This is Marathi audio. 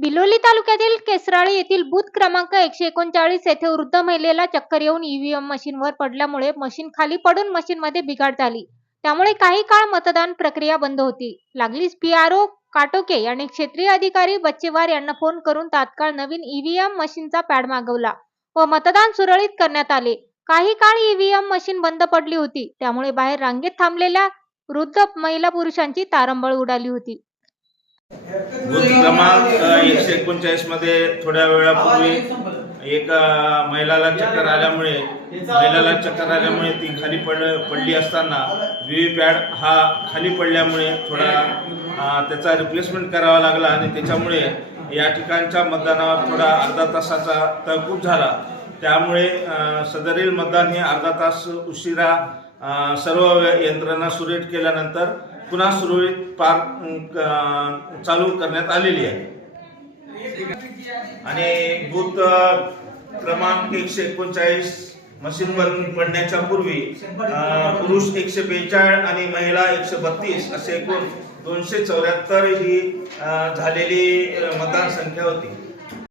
बिलोली तालुक्यातील केसराळी येथील बूथ क्रमांक 139 येथे वृद्ध महिलेला चक्कर येऊन ईव्हीएम मशीनवर पडल्यामुळे मशीन खाली पडून मशीनमध्ये बिघाड झाली. त्यामुळे काही काळ मतदान प्रक्रिया बंद होती. लागलीच पीआरओ काटोके यांनी क्षेत्रीय अधिकारी बच्चेवार यांना फोन करून तात्काळ नवीन ईव्हीएम मशीनचा पॅड मागवला व मतदान सुरळीत करण्यात आले. काही काळ ईव्हीएम मशीन बंद पडली होती. त्यामुळे बाहेर रांगेत थांबलेल्या वृद्ध महिला पुरुषांची तारंबळ उडाली होती. बूथ क्रमांक 139 मध्ये थोड्या वेळापूर्वी एका महिलाला चक्कर आल्यामुळे ती खाली पडली असताना व्हीव्हीपॅड हा खाली पडल्यामुळे थोडा त्याचा रिप्लेसमेंट करावा लागला आणि त्याच्यामुळे या ठिकाणच्या मतदानावर थोडा अर्धा तासाचा तहकूब झाला. त्यामुळे सदरील मतदान हे अर्धा तास उशिरा सर्व यंत्रणा सुरळीत केल्यानंतर पुन्हा सुरळीत चालू करण्यात आलेली आहे. आणि बूथ क्रमांक 139 मशीन बंद पडण्याच्या पूर्वी पुरुष 142 आणि महिला 132 असे एकूण 274 ही झालेली मतदान संख्या होती.